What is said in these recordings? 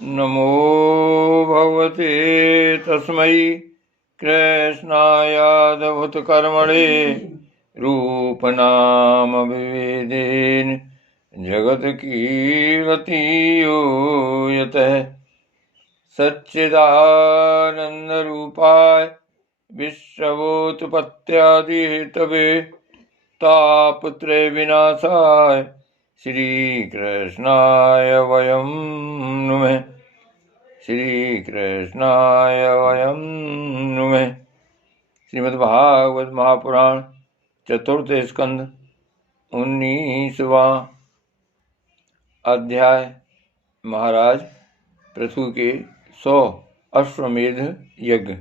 नमो भगवते तस्मै कृष्णायादभूतकर्मणे रूपनामविभेदेन जगत्कीर्तियो यतः सच्चिदानन्दरूपाय विश्वोत्पत्त्यादिहेतवे तापत्रयविनाशाय श्रीकृष्णाय वयं नुमः। श्रीकृष्णाय वयं नुमः। श्रीमद्भागवत महापुराण चतुर्थ स्कंद 19वां अध्याय। महाराज पृथु के 100 अश्वमेध यज्ञ।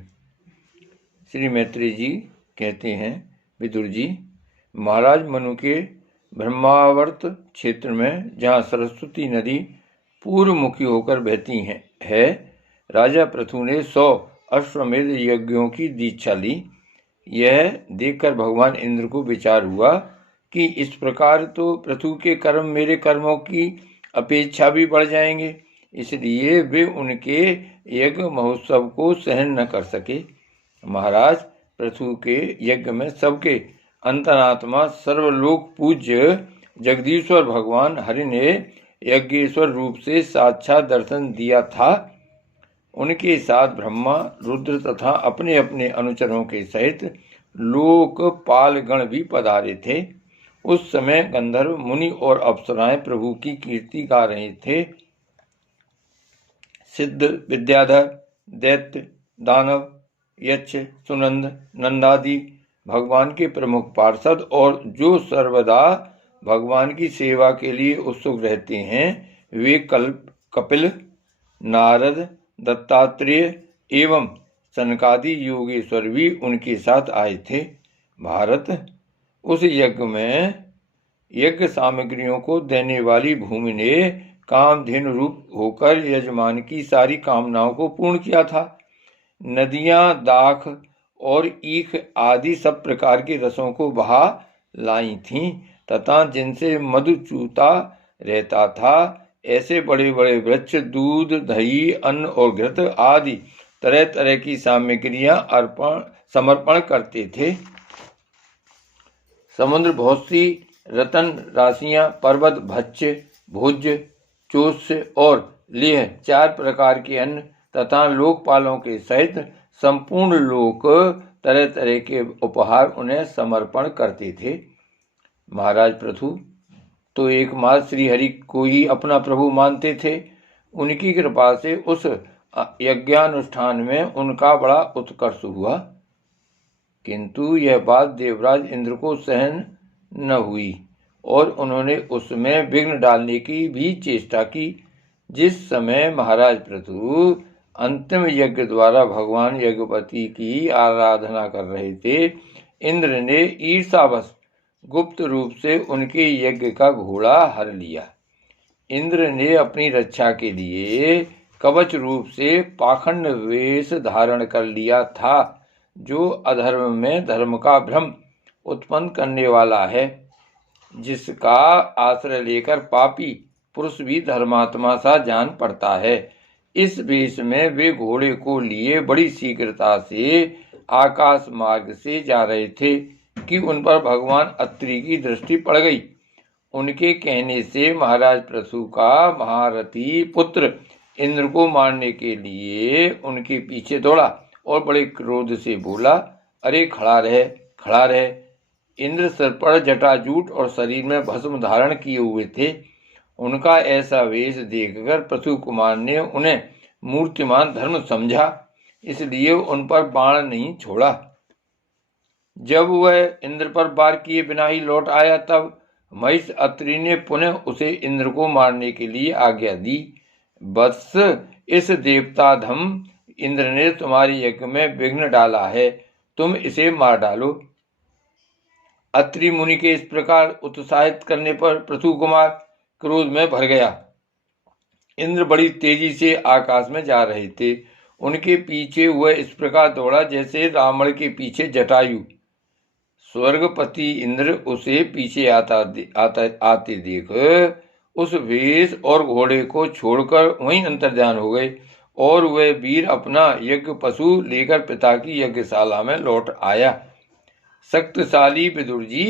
श्री मैत्री जी कहते हैं, विदुर जी, महाराज मनु के ब्रह्मावर्त क्षेत्र में जहाँ सरस्वती नदी पूर्वमुखी होकर बहती है, राजा पृथु ने 100 अश्वमेध यज्ञों की दीक्षा ली। यह देखकर भगवान इंद्र को विचार हुआ कि इस प्रकार तो पृथु के कर्म मेरे कर्मों की अपेक्षा भी बढ़ जाएंगे, इसलिए वे उनके यज्ञ महोत्सव को सहन न कर सके। महाराज पृथु के यज्ञ में सबके अंतरात्मा सर्वलोक पूज्य जगदीश्वर भगवान हरि ने यज्ञेश्वर रूप से साक्षात दर्शन दिया था। उनके साथ ब्रह्मा, रुद्र तथा अपने अपने अनुचरों के सहित लोकपाल गण भी पधारे थे। उस समय गंधर्व, मुनि और अप्सराएं प्रभु की कीर्ति गा रहे थे। सिद्ध, विद्याधर, दैत्य, दानव, यक्ष, सुनंद, नंदादि भगवान के प्रमुख पार्षद और जो सर्वदा भगवान की सेवा के लिए उत्सुक रहते हैं, वे कपिल, नारद, दत्तात्रेय एवं सनकादि योगेश्वर भी उनके साथ आए थे। भारत, उस यज्ञ में यज्ञ सामग्रियों को देने वाली भूमि ने कामधेनु रूप होकर यजमान की सारी कामनाओं को पूर्ण किया था। नदियां दाख और ईख आदि सब प्रकार के रसों को बहा लाई थीं तथा जिनसे मधु चूता रहता था, ऐसे बड़े बड़े वृक्ष दूध, दही, अन्न और घृत आदि तरह तरह की सामग्रियां समर्पण करते थे। समुद्र बहुत सी रतन राशियां, पर्वत, भक्ष्य, भोज्य, चोष्य और लेह 4 प्रकार के अन्न तथा लोकपालों के सहित संपूर्ण लोक तरह तरह के उपहार उन्हें समर्पण करते थे। महाराज पृथु तो एकमात्र श्री हरि को ही अपना प्रभु मानते थे। उनकी कृपा से उस यज्ञानुष्ठान में उनका बड़ा उत्कर्ष हुआ, किंतु यह बात देवराज इंद्र को सहन न हुई और उन्होंने उसमें विघ्न डालने की भी चेष्टा की। जिस समय महाराज पृथु अंतिम यज्ञ द्वारा भगवान यज्ञपति की आराधना कर रहे थे, इंद्र ने ईर्ष्यावश गुप्त रूप से उनके यज्ञ का घोड़ा हर लिया। इंद्र ने अपनी रक्षा के लिए कवच रूप से पाखंड वेश धारण कर लिया था, जो अधर्म में धर्म का भ्रम उत्पन्न करने वाला है, जिसका आश्रय लेकर पापी पुरुष भी धर्मात्मा सा जान पड़ता है। इस वेश में वे घोड़े को लिए बड़ी शीघ्रता से आकाश मार्ग से जा रहे थे कि उन पर भगवान अत्रि की दृष्टि पड़ गई। उनके कहने से महाराज पृथु का महारथी पुत्र इंद्र को मारने के लिए उनके पीछे दौड़ा और बड़े क्रोध से बोला, अरे खड़ा रह, खड़ा रह। इंद्र सिर पर जटाजूट और शरीर में भस्म धारण किए हुए थे। उनका ऐसा वेश देखकर पृथु कुमार ने उन्हें मूर्तिमान धर्म समझा, इसलिए उन पर बाण नहीं छोड़ा। जब वह इंद्र पर वार किए बिना ही लौट आया, तब महिष अत्रि ने पुनः उसे इंद्र को मारने के लिए आज्ञा दी। वत्स, इस देवताधम इंद्र ने तुम्हारे यज्ञ में विघ्न डाला है, तुम इसे मार डालो। अत्रि मुनि के इस प्रकार उत्साहित करने पर पृथु कुमार क्रोध में भर गया। इंद्र बड़ी तेजी से आकाश में जा रहे थे। उनके पीछे वह इस प्रकार दौड़ा जैसे रावण के पीछे जटायु। स्वर्गपति इंद्र उसे पीछे आते देख उस वेश और घोड़े को छोड़कर वहीं अंतर्ध्यान हो गए और वह वीर अपना यज्ञ पशु लेकर पिता की यज्ञशाला में लौट आया। शक्तिशाली विदुर जी,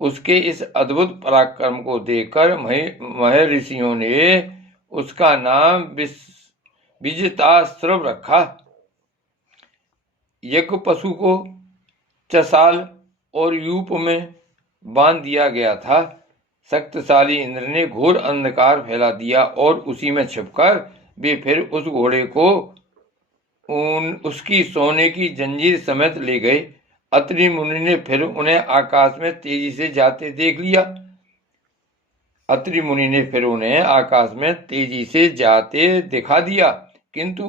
उसके इस अद्भुत पराक्रम को देखकर महर्षियों ने उसका नाम विजिताश्रव रखा। यज्ञ पशु को चसाल और यूप में बांध दिया गया था। शक्तिशाली इंद्र ने घोर अंधकार फैला दिया और उसी में छिपकर वे फिर उस घोड़े को उसकी सोने की जंजीर समेत ले गए। अत्रि मुनि ने फिर उन्हें आकाश में तेजी से जाते देख लिया। अत्रि मुनि ने फिर उन्हें आकाश में तेजी से जाते दिखा दिया, किंतु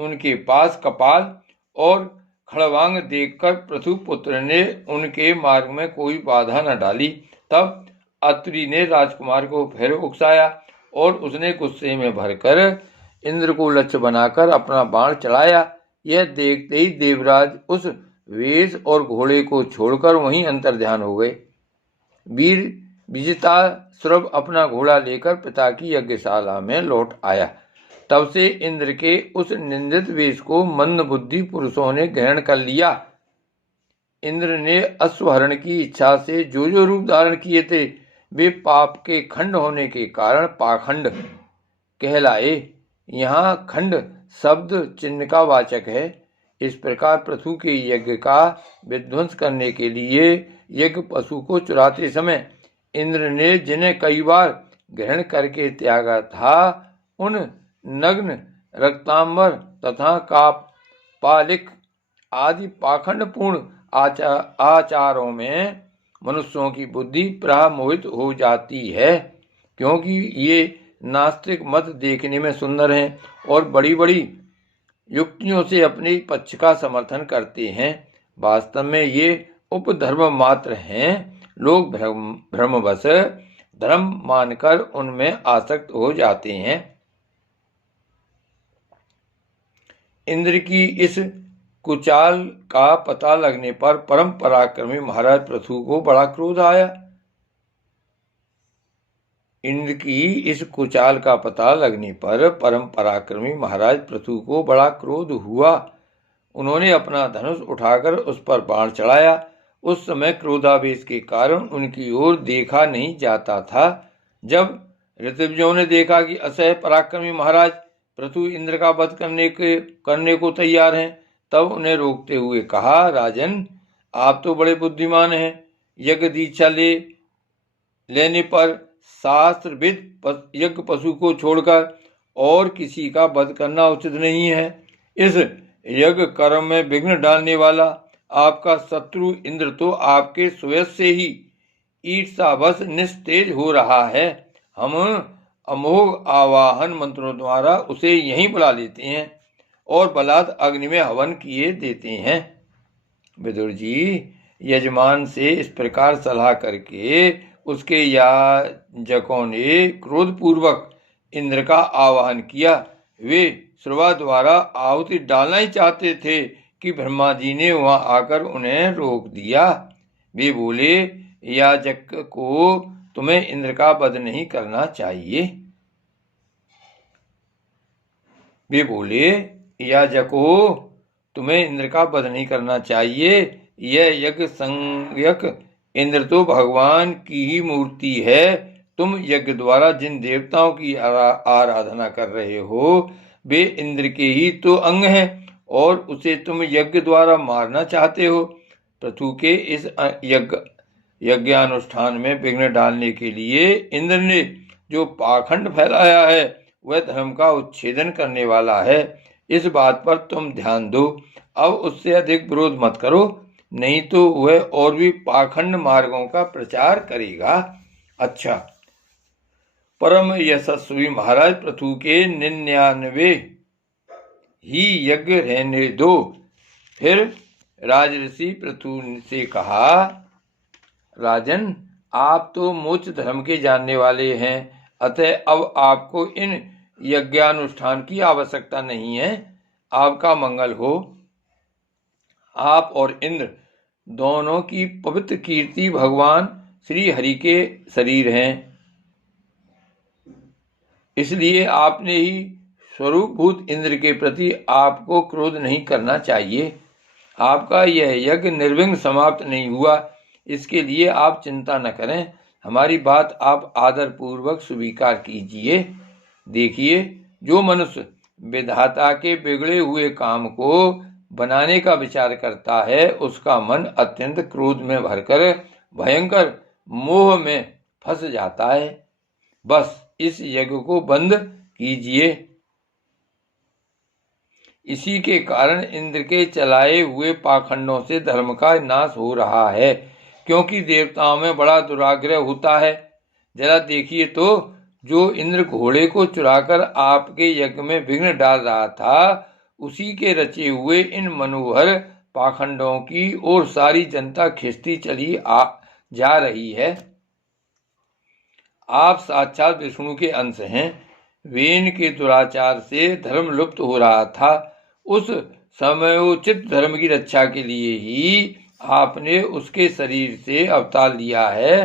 उनके पास कपाल और खड़वांग देखकर पृथु पुत्र ने उनके मार्ग में कोई बाधा न डाली। तब अत्रि ने राजकुमार को फिर उकसाया और उसने गुस्से में भरकर इंद्र को लक्ष्य बनाकर अपना बाण चलाया। यह देखते ही देवराज उस वेश और घोड़े को छोड़कर वहीं अंतर्ध्यान हो गए। वीर विजिताश्रव अपना घोड़ा लेकर पिता की यज्ञशाला में लौट आया। तब से इंद्र के उस निंदित वेश को मंद बुद्धि पुरुषों ने ग्रहण कर लिया। इंद्र ने अश्वहरण की इच्छा से जो जो रूप धारण किए थे, वे पाप के खंड होने के कारण पाखंड कहलाए। यहाँ खंड शब्द चिन्ह का वाचक है। इस प्रकार पृथु के यज्ञ का विध्वंस करने के लिए यज्ञ पशु को चुराते समय इंद्र ने जिन्हें कई बार ग्रहण करके त्यागा था, उन नग्न रक्तांबर तथा कापालिक आदि पाखंडपूर्ण आचारों में मनुष्यों की बुद्धि प्रायः मोहित हो जाती है, क्योंकि ये नास्तिक मत देखने में सुंदर हैं और बड़ी बड़ी युक्तियों से अपने पक्ष का समर्थन करते हैं। वास्तव में ये उपधर्म मात्र हैं। लोग भ्रमवश धर्म मानकर उनमें आसक्त हो जाते हैं। इंद्र की इस कुचाल का पता लगने पर परम पराक्रमी महाराज पृथु को बड़ा क्रोध आया। इंद्र की इस कुचाल का पता लगने पर परम पराक्रमी महाराज पृथु को बड़ा क्रोध हुआ। उन्होंने अपना धनुष उठाकर उस पर बाण चढ़ाया। उस समय क्रोधावेश के कारण उनकी ओर देखा नहीं जाता था। जब ऋतविजों ने देखा कि असह्य पराक्रमी महाराज पृथु इंद्र का वध करने को तैयार हैं, तब उन्हें रोकते हुए कहा, राजन, आप तो बड़े बुद्धिमान हैं। यज्ञ दीक्षा लेने पर शास्त्रविद यज्ञ पशु को छोड़कर और किसी का वध करना उचित नहीं है। इस यज्ञ कर्म में विघ्न डालने वाला आपका शत्रु इंद्र तो आपके स्वयं से ही ईर्ष्यावश निस्तेज हो रहा है। हम अमोघ आवाहन मंत्रों द्वारा उसे यहीं बुला लेते हैं और बलात् अग्नि में हवन किए देते हैं। विदुर जी, यजमान से इस प्रकार सलाह करके उसके याजकों ने क्रोधपूर्वक इंद्र का आवाहन किया। वे श्रवा द्वारा आहुति डालना ही चाहते थे कि ब्रह्मा जी ने वहां आकर उन्हें रोक दिया। वे बोले, याजक को तुम्हें इंद्र का वध नहीं करना चाहिए। वे बोले, याजको, तुम्हें इंद्र का वध नहीं करना चाहिए। यह यज्ञ संज्ञक इंद्र तो भगवान की ही मूर्ति है। तुम यज्ञ द्वारा जिन देवताओं की आराधना कर रहे हो, वे इंद्र के ही तो अंग हैं और उसे तुम यज्ञ द्वारा मारना चाहते हो। पृथु के इस यज्ञानुष्ठान में विघ्न डालने के लिए इंद्र ने जो पाखंड फैलाया है, वह धर्म का उच्छेदन करने वाला है। इस बात पर तुम ध्यान दो। अब उससे अधिक विरोध मत करो, नहीं तो वह और भी पाखंड मार्गों का प्रचार करेगा। अच्छा, परम यशस्वी महाराज पृथु के 99 ही यज्ञ रहने दो। फिर राजऋषि पृथु से कहा, राजन, आप तो मोक्ष धर्म के जानने वाले हैं, अतः अब आपको इन यज्ञानुष्ठान की आवश्यकता नहीं है। आपका मंगल हो। आप और इंद्र दोनों की पवित्र कीर्ति भगवान श्री हरि के शरीर हैं। इसलिए आपने ही स्वरूपभूत इंद्र के प्रति आपको क्रोध नहीं करना चाहिए। आपका यह यज्ञ निर्विघ्न समाप्त नहीं हुआ, इसके लिए आप चिंता न करें। हमारी बात आप आदर पूर्वक स्वीकार कीजिए। देखिए, जो मनुष्य विधाता के बिगड़े हुए काम को बनाने का विचार करता है, उसका मन अत्यंत क्रोध में भरकर भयंकर मोह में फंस जाता है। बस इस यज्ञ को बंद कीजिए। इसी के कारण इंद्र के चलाए हुए पाखंडों से धर्म का नाश हो रहा है, क्योंकि देवताओं में बड़ा दुराग्रह होता है। जरा देखिए तो, जो इंद्र घोड़े को चुराकर आपके यज्ञ में विघ्न डाल रहा था, उसी के रचे हुए इन मनोहर पाखंडों की ओर सारी जनता खिंचती चली जा रही है। आप साक्षात विष्णु के अंश हैं। वेन के दुराचार से धर्म लुप्त हो रहा था। उस समयोचित धर्म की रक्षा के लिए ही आपने उसके शरीर से अवतार लिया है।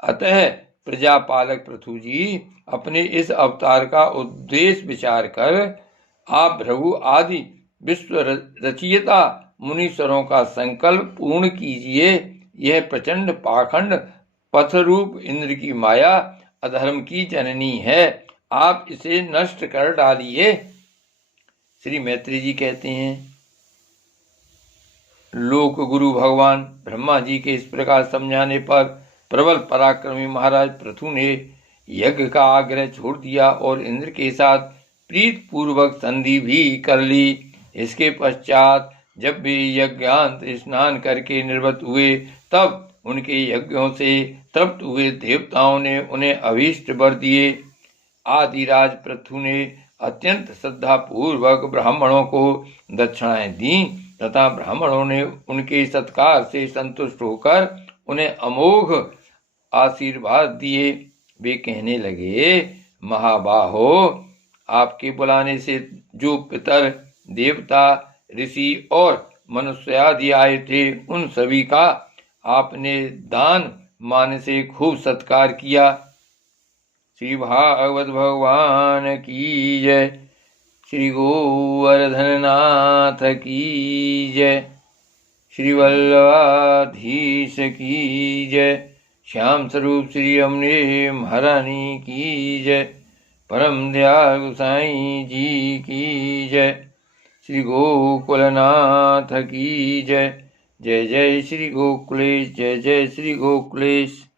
अतः प्रजापालक पृथु जी, अपने इस अवतार का उद्देश्य विचार कर आप भृगु आदि विश्व रचयिता मुनीश्वरों का संकल्प पूर्ण कीजिए। यह प्रचंड पाखंड पथरूप इंद्र की माया अधर्म की जननी है, आप इसे नष्ट कर डालिए। श्री मैत्री जी कहते हैं, लोक गुरु भगवान ब्रह्मा जी के इस प्रकार समझाने पर प्रबल पराक्रमी महाराज पृथु ने यज्ञ का आग्रह छोड़ दिया और इंद्र के साथ प्रीत पूर्वक संधि भी कर ली। इसके पश्चात जब वे यज्ञांत स्नान करके निर्वृत्त हुए, तब उनके यज्ञों से तृप्त हुए देवताओं ने उन्हें अभीष्ट वर दिए। आदिराज पृथु ने अत्यंत श्रद्धा पूर्वक ब्राह्मणों को दक्षिणाएं दी तथा ब्राह्मणों ने उनके सत्कार से संतुष्ट होकर उन्हें अमोघ आशीर्वाद दिए। वे कहने लगे, महाबाहो, आपके बुलाने से जो पितर, देवता, ऋषि और मनुष्य आदि आए थे, उन सभी का आपने दान मान से खूब सत्कार किया। श्री भागवत भगवान की जय। श्री गोवर्धन नाथ की जय। श्री वल्लभाधीश की जय। श्याम स्वरूप श्री अमने महारानी की जय। परम दयाल गोसाई जी की जय। श्री गोकुलनाथ की जय। जय जय श्री गोकुलेश, जय जय श्री गोकुलेश।